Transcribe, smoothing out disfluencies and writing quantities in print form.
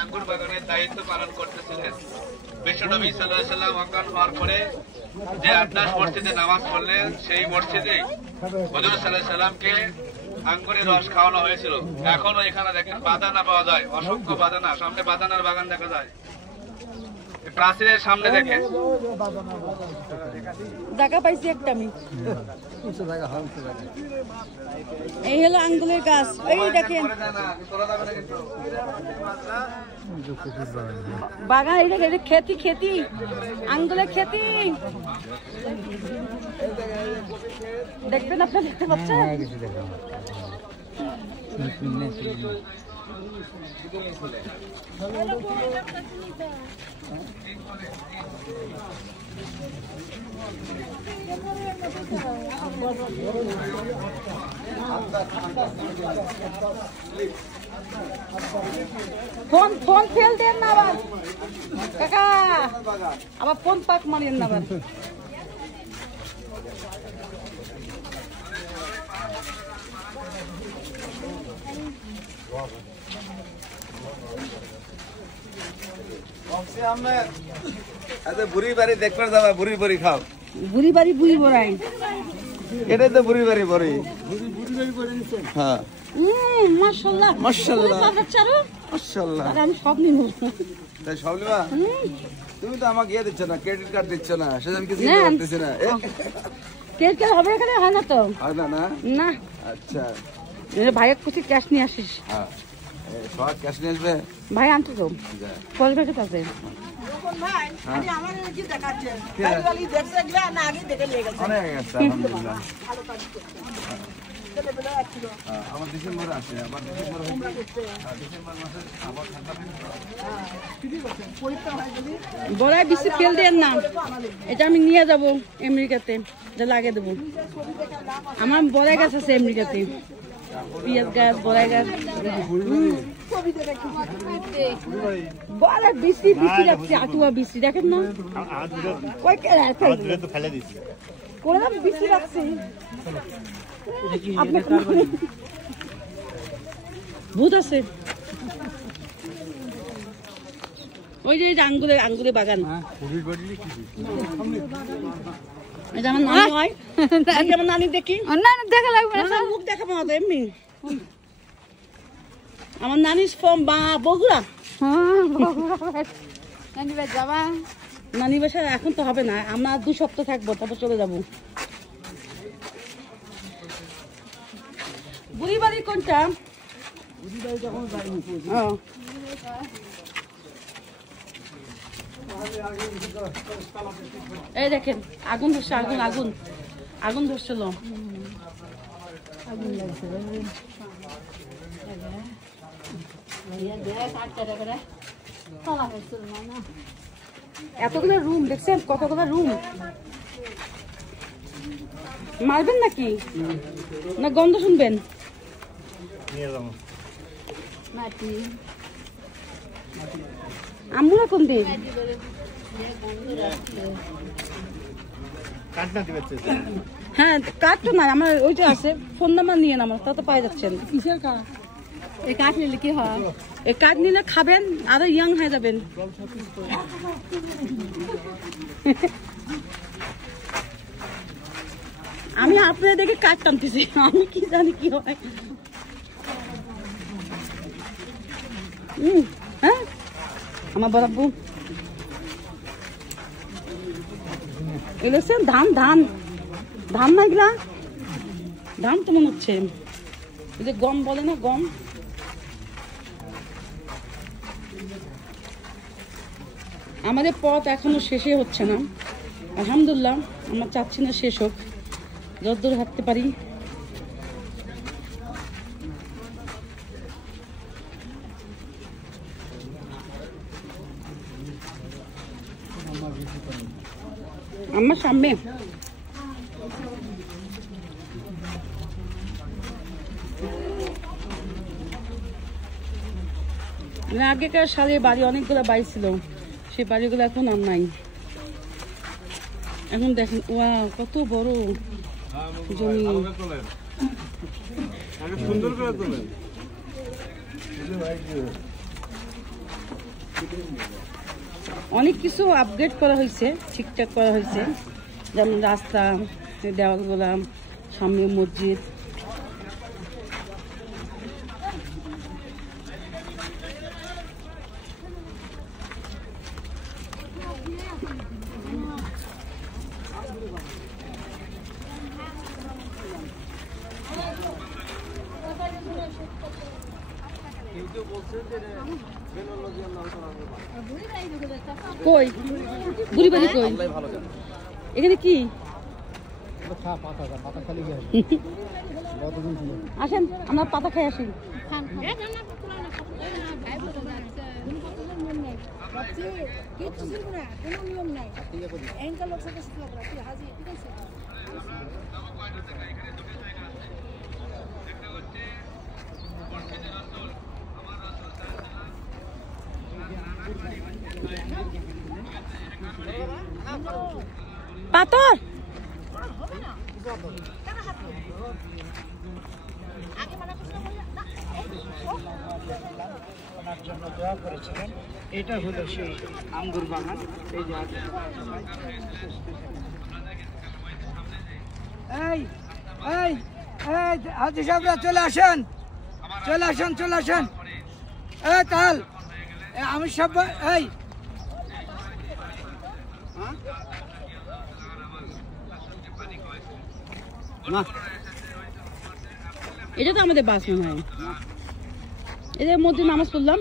আঙ্গুর বাগানের দায়িত্ব পালন করতেছিলেন। বিশ্বনবী সাল্লাল্লাহু আলাইহি ওয়াসাল্লাম ওয়াফাত হওয়ার পরে যে আত্মাস মসজিদে নামাজ পড়লেন, সেই মসজিদে হুজুর সাল্লাল্লাহু আলাইহি ওয়াসাল্লামকে আঙ্গুরের রস খাওয়ানো হয়েছিল। এখনো এখানে দেখেন বাদানা পাওয়া যায়, অসংখ্য বাদানা, সামনে বাদানার বাগান দেখা যায়, প্রাচীরের সামনে দেখেন জায়গা পাইছি একটা আমি। এই হলো আঙ্গুলের গাছ, এই দেখেন বাগান, এই দেখেন খেতি খেতি আঙ্গুলের খেতি দেখবেন, আপনারা দেখতে পাচ্ছেন। ফোন ফোন ফেল দেন না আবার কাকা, আবার ফোন পাক মারিয়েন না আবার। বুড়ি বাড়ি দেখবার যাবা, বুড়ি বাড়ি খাও, বুড়ি বাড়ি বুড়ি বড়াই, এটাই তো বুড়ি বাড়ি বড়ি। হ্যাঁ মাশাআল্লাহ মাশাআল্লাহ মাশাআল্লাহ, আমি সব নিব। তাই সব নিবা? তুমি তো আমাকে ইয়ে দিচ্ছ না, ক্রেডিট কার্ড দিচ্ছ না, সেজন্য কিছু করতেছি না। ক্রেডিট কার্ড হবে এখানে? হয় না তো, হয় না না। না আচ্ছা ভাইয়ের কিছু ক্যাশ নিয়ে আসিস। হ্যাঁ সব ক্যাশ নিয়ে আসবে ভাই, আনতো তো কল প্যাকেট আছে। অনেক আছে আলহামদুলিল্লাহ। আমার ডিসেম্বর আছে, আবার ডিসেম্বর মাসে আবার বড়াই বেশি ফেল দেন না, এটা আমি নিয়ে যাব আমেরিকাতে, যা লাগে দেবো। আমার বড়াই গাছ আছে আমেরিকাতে, পিঁয়াজ গাছ, বড়াই গাছ। বড় বৃষ্টি বৃষ্টি লাগছে, আটুয়া বৃষ্টি দেখেন না, বৃষ্টি লাগছে। ভূত আছে ওই যে আঙ্গুরের আঙ্গুরের বাগান। এটা আমার নানি হয়, আমার নানি দেখি দেখা লাগবে, মুখ দেখাবো না তো এমনি। আমার নানির ফর্ম বা বগুড়া, নানি বাসা এখন তো হবে না, আমরা 2 সপ্তাহ থাকবো, তারপর চলে যাবো। বুড়ি বাড়ি কোনটা? এই দেখেন আগুন ধরছে, আগুন আগুন আগুন ধরছিল। এতগুলো রুম দেখছেন, কতগুলো রুম। মারবেন নাকি না গন্ধ শুনবেন? আমরা কোন দিন হ্যাঁ কাঠ তো নাই আমার, ওইটা আছে, ফোন নাম্বার নিয়ে আমার, তা তো পাই যাচ্ছেন। কিসের কাঠ? এই কাঠ নিলে কি হয়? এই কাঠ নিলে খাবেন আরো ইয়াং হয়ে যাবেন। আমি আপনাদের দেখে কাঠ টানতেছি, আমি কি জানি কি হয়। হ্যাঁ আমার বরাব্বু এলেছেন, ধান ধান ধান না, এগুলা ধান তো মনে হচ্ছে, এই যে গম বলে না, গম। আমাদের পথ এখনো শেষই হচ্ছে না, আলহামদুলিল্লাহ। আমার চাচ্ছি না শেষ হোক, যতদূর হাঁটতে পারি। আমার সামনে আগেকার সালের বাড়ি, অনেকগুলো বাড়ি ছিল, সেই বাড়িগুলো এখন আর নাই। এখন দেখেন ওয়া কত বড় জমি। সুন্দর করে তোলেন। অনেক কিছু আপগ্রেড করা হয়েছে, ঠিকঠাক করা হয়েছে, যেমন রাস্তা, দেওয়ালগুলা, সামনে মসজিদ। কই বুড়ি বাড়ি কই? এখানে কি আসেন, আমরা পাতা খাই আসি। পাথর এটা হলো সেই আঙ্গুর বাগান। এই যে হাজি সাহেবরা চলে আসেন, চলে আসেন, চলে আসেন। তাহলে আমি সব এটা তো আমাদের বাস মনে হয়। এদের মধ্যে নামাজ পড়লাম।